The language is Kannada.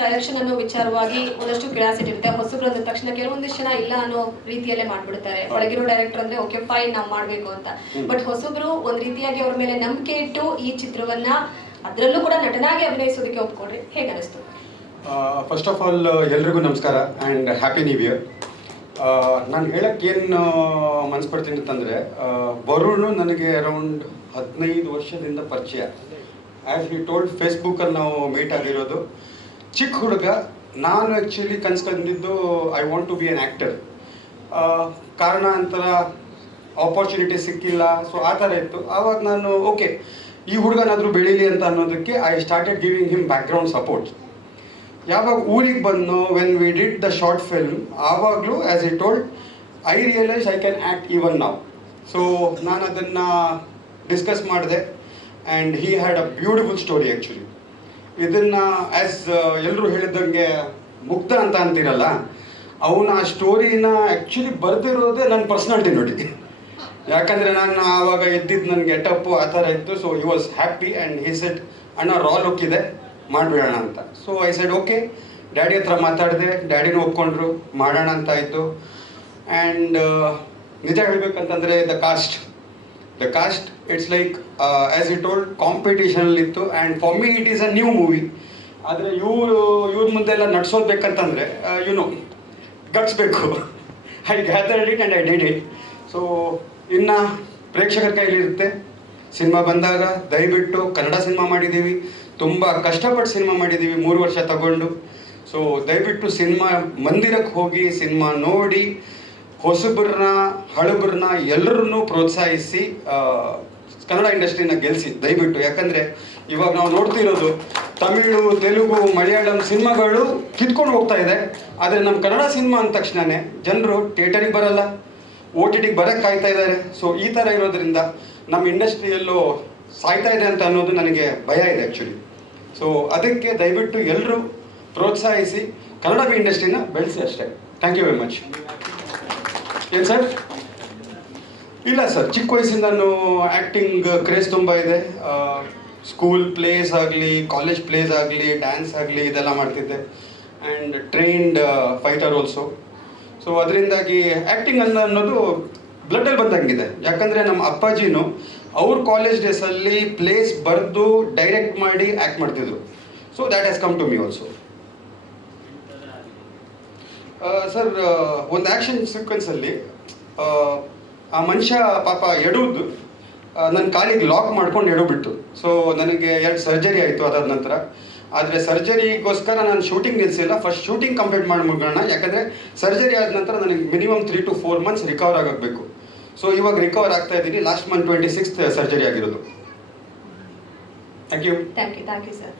ಡೈರೆಕ್ಷನ್ ಅನ್ನೋ ವಿಚಾರವಾಗಿ ಒಂದಷ್ಟು ಕ್ಯೂರಿಯಾಸಿಟಿ ಇರುತ್ತೆ. ಹೊಸಬ್ರು ಅಂದ ತಕ್ಷಣ ಕೆಲವೊಂದಿಷ್ಟು ಜನ ಇಲ್ಲ ಅನ್ನೋ ರೀತಿಯಲ್ಲೇ ಮಾಡ್ಬಿಡ್ತಾರೆ. ಒಳಗಿರೋ ಡೈರೆಕ್ಟರ್ ಅಂದ್ರೆ ಓಕೆ ಫೈನ್ ನಾವು ಮಾಡ್ಬೇಕು ಅಂತ. ಬಟ್ ಹೊಸಬ್ರು ಒಂದ್ ರೀತಿಯಾಗಿ ಅವ್ರ ಮೇಲೆ ನಂಬಿಕೆ ಇಟ್ಟು ಈ ಚಿತ್ರವನ್ನ ಅದರಲ್ಲೂ ಕೂಡ ನಟನಾಗಿ ಅಭಿನಯಿಸೋದಕ್ಕೆ ಒಪ್ಕೊಂಡ್ರೆ ಹೇಗೆ ಅನಿಸ್ತು? ಫಸ್ಟ್ ಆಫ್ ಆಲ್ ಎಲ್ರಿಗೂ ನಮಸ್ಕಾರ ಆ್ಯಂಡ್ ಹ್ಯಾಪಿ ನ್ಯೂ ಇಯರ್. ನಾನು ಹೇಳಕ್ಕೆ ಏನು ಮನಸ್ಪಡ್ತೀನಿ ಅಂತಂದರೆ, ವರುಣ್ ನನಗೆ ಅರೌಂಡ್ 15 ವರ್ಷದಿಂದ ಪರಿಚಯ. ಆ್ಯಸ್ ಹಿ ಟೋಲ್ಡ್, ಫೇಸ್ಬುಕ್ಕಲ್ಲಿ ನಾವು ಮೀಟ್ ಆಗಿರೋದು. ಚಿಕ್ಕ ಹುಡುಗ, ನಾನು ಆ್ಯಕ್ಚುಲಿ ಕನ್ಸ್ಕೊಂಡಿದ್ದು I want to be an actor. ಕಾರಣಾಂತರ ಆಪರ್ಚುನಿಟಿ ಸಿಕ್ಕಿಲ್ಲ, ಸೊ ಆ ಥರ ಇತ್ತು. ಆವಾಗ ನಾನು ಓಕೆ, ಈ ಹುಡುಗನಾದರೂ ಬೆಳೀಲಿ ಅಂತ ಅನ್ನೋದಕ್ಕೆ I started giving him background support. ಯಾವಾಗ ಊರಿಗೆ ಬಂದು when we did the short film, ಆವಾಗಲೂ as I told I realise I can act even now. So ನಾನು ಅದನ್ನು ಡಿಸ್ಕಸ್ ಮಾಡಿದೆ and he had a beautiful story actually. ಇದನ್ನು ಆ್ಯಸ್ ಎಲ್ಲರೂ ಹೇಳಿದಂಗೆ ಮುಕ್ತ ಅಂತ ಅಂತೀರಲ್ಲ, ಅವನು ಆ ಸ್ಟೋರಿನ ಆ್ಯಕ್ಚುಲಿ ಬರೆದಿರೋದೇ ನನ್ನ ಪರ್ಸ್ನಾಲಿಟಿ ನೋಡಿ. ಯಾಕಂದರೆ ನಾನು ಆವಾಗ ಎದ್ದಿದ್ದು ನನ್ನ ಗೆಟಪ್ಪು ಆ ಥರ ಇತ್ತು. So he was happy and he said, ಅಣ್ಣ ರಾ ಲುಕ್ ಇದೆ, ಮಾಡಿಬಿಡೋಣ ಅಂತ. So I said okay. Daddy ಹತ್ರ ಮಾತಾಡಿದೆ, ಡ್ಯಾಡಿನೂ ಒಪ್ಕೊಂಡ್ರು, ಮಾಡೋಣ ಅಂತ ಆಯಿತು. ಆ್ಯಂಡ್ ನಿಜ ಹೇಳ್ಬೇಕಂತಂದರೆ the cast it's like as it told ಕಾಂಪಿಟೇಷನಲ್ಲಿತ್ತು. And for me it is a new movie. ಆದರೆ ಇವ್ರ ಮುಂದೆಲ್ಲ ನಡ್ಸೋದ್ಬೇಕಂತಂದರೆ ಗಟ್ಸ್ ಬೇಕು. I gathered it and I did it. So ಇನ್ನು ಪ್ರೇಕ್ಷಕರ ಕೈಲಿರುತ್ತೆ. ಸಿನಿಮಾ ಬಂದಾಗ ದಯವಿಟ್ಟು, ಕನ್ನಡ ಸಿನಿಮಾ ಮಾಡಿದ್ದೀವಿ, ತುಂಬ ಕಷ್ಟಪಟ್ಟು ಸಿನಿಮಾ ಮಾಡಿದ್ದೀವಿ, 3 ವರ್ಷ ತಗೊಂಡು. ಸೊ ದಯವಿಟ್ಟು ಸಿನಿಮಾ ಮಂದಿರಕ್ಕೆ ಹೋಗಿ ಸಿನಿಮಾ ನೋಡಿ, ಹೊಸಬ್ರನ್ನ ಹಳಬ್ರನ್ನ ಎಲ್ಲರನ್ನೂ ಪ್ರೋತ್ಸಾಹಿಸಿ ಕನ್ನಡ ಇಂಡಸ್ಟ್ರಿನ ಗೆಲ್ಲಿಸಿ ದಯವಿಟ್ಟು. ಯಾಕಂದರೆ ಇವಾಗ ನಾವು ನೋಡ್ತಿರೋದು ತಮಿಳು, ತೆಲುಗು, ಮಲಯಾಳಂ ಸಿನಿಮಾಗಳು ಕಿತ್ಕೊಂಡು ಹೋಗ್ತಾ ಇದೆ. ಆದರೆ ನಮ್ಮ ಕನ್ನಡ ಸಿನಿಮಾ ಅಂದ ತಕ್ಷಣವೇ ಜನರು ಥಿಯೇಟರಿಗೆ ಬರಲ್ಲ, OTTಗೆ ಬರೋಕ್ಕೆ ಕಾಯ್ತಾ ಇದ್ದಾರೆ. ಸೊ ಈ ಥರ ಇರೋದ್ರಿಂದ ನಮ್ಮ ಇಂಡಸ್ಟ್ರಿಯಲ್ಲೂ ಸಾಯ್ತಾ ಇದೆ ಅಂತ ಅನ್ನೋದು ನನಗೆ ಭಯ ಇದೆ ಆ್ಯಕ್ಚುಲಿ. ಸೊ ಅದಕ್ಕೆ ದಯವಿಟ್ಟು ಎಲ್ಲರೂ ಪ್ರೋತ್ಸಾಹಿಸಿ ಕನ್ನಡ ಇಂಡಸ್ಟ್ರಿನ ಬೆಳೆಸಿ ಅಷ್ಟೇ. Thank you very much. ಏನು ಸರ್? ಇಲ್ಲ ಸರ್, ಚಿಕ್ಕ ವಯಸ್ಸಿಂದನೂ ಆ್ಯಕ್ಟಿಂಗ್ ಕ್ರೇಜ್ ತುಂಬ ಇದೆ. ಸ್ಕೂಲ್ ಪ್ಲೇಸ್ ಆಗಲಿ, ಕಾಲೇಜ್ ಪ್ಲೇಸ್ ಆಗಲಿ, ಡ್ಯಾನ್ಸ್ ಆಗಲಿ, ಇದೆಲ್ಲ ಮಾಡ್ತಿದ್ದೆ. And trained fighter also. So ಅದರಿಂದಾಗಿ ಆ್ಯಕ್ಟಿಂಗ್ ಅನ್ನೋದು ಬ್ಲಡ್ಡಲ್ಲಿ ಬಂದಂಗಿದೆ. ಯಾಕಂದರೆ ನಮ್ಮ ಅಪ್ಪಾಜಿನೂ ಅವ್ರ ಕಾಲೇಜ್ ಡೇಸಲ್ಲಿ ಪ್ಲೇಸ್ ಬರೆದು ಡೈರೆಕ್ಟ್ ಮಾಡಿ ಆ್ಯಕ್ಟ್ ಮಾಡ್ತಿದ್ರು. So that has come to me also. Sir, ಒಂದು ಆ್ಯಕ್ಷನ್ ಸೀಕ್ವೆನ್ಸಲ್ಲಿ ಆ ಮನುಷ್ಯ ಪಾಪ ಎಡುವುದು ನನ್ನ ಕಾಲಿಗೆ ಲಾಕ್ ಮಾಡ್ಕೊಂಡು ಎಡೋಬಿಟ್ಟು. ಸೊ ನನಗೆ 2 ಸರ್ಜರಿ ಆಯಿತು ಅದಾದ ನಂತರ. ಆದರೆ ಸರ್ಜರಿಗೋಸ್ಕರ ನಾನು ಶೂಟಿಂಗ್ ನಿಲ್ಲಿಸಿಲ್ಲ. ಫಸ್ಟ್ ಶೂಟಿಂಗ್ ಕಂಪ್ಲೀಟ್ ಮಾಡಿ ಮುಗೋಣ. ಯಾಕಂದರೆ ಸರ್ಜರಿ ಆದ ನಂತರ ನನಗೆ ಮಿನಿಮಮ್ 3 to 4 months ರಿಕವರ್ ಆಗಬೇಕು. ಸೊ ಇವಾಗ ರಿಕವರ್ ಆಗ್ತಾ ಇದ್ದೀನಿ. ಲಾಸ್ಟ್ ಮಂತ್ 26th ಸರ್ಜರಿ ಆಗಿರೋದು. Thank you sir.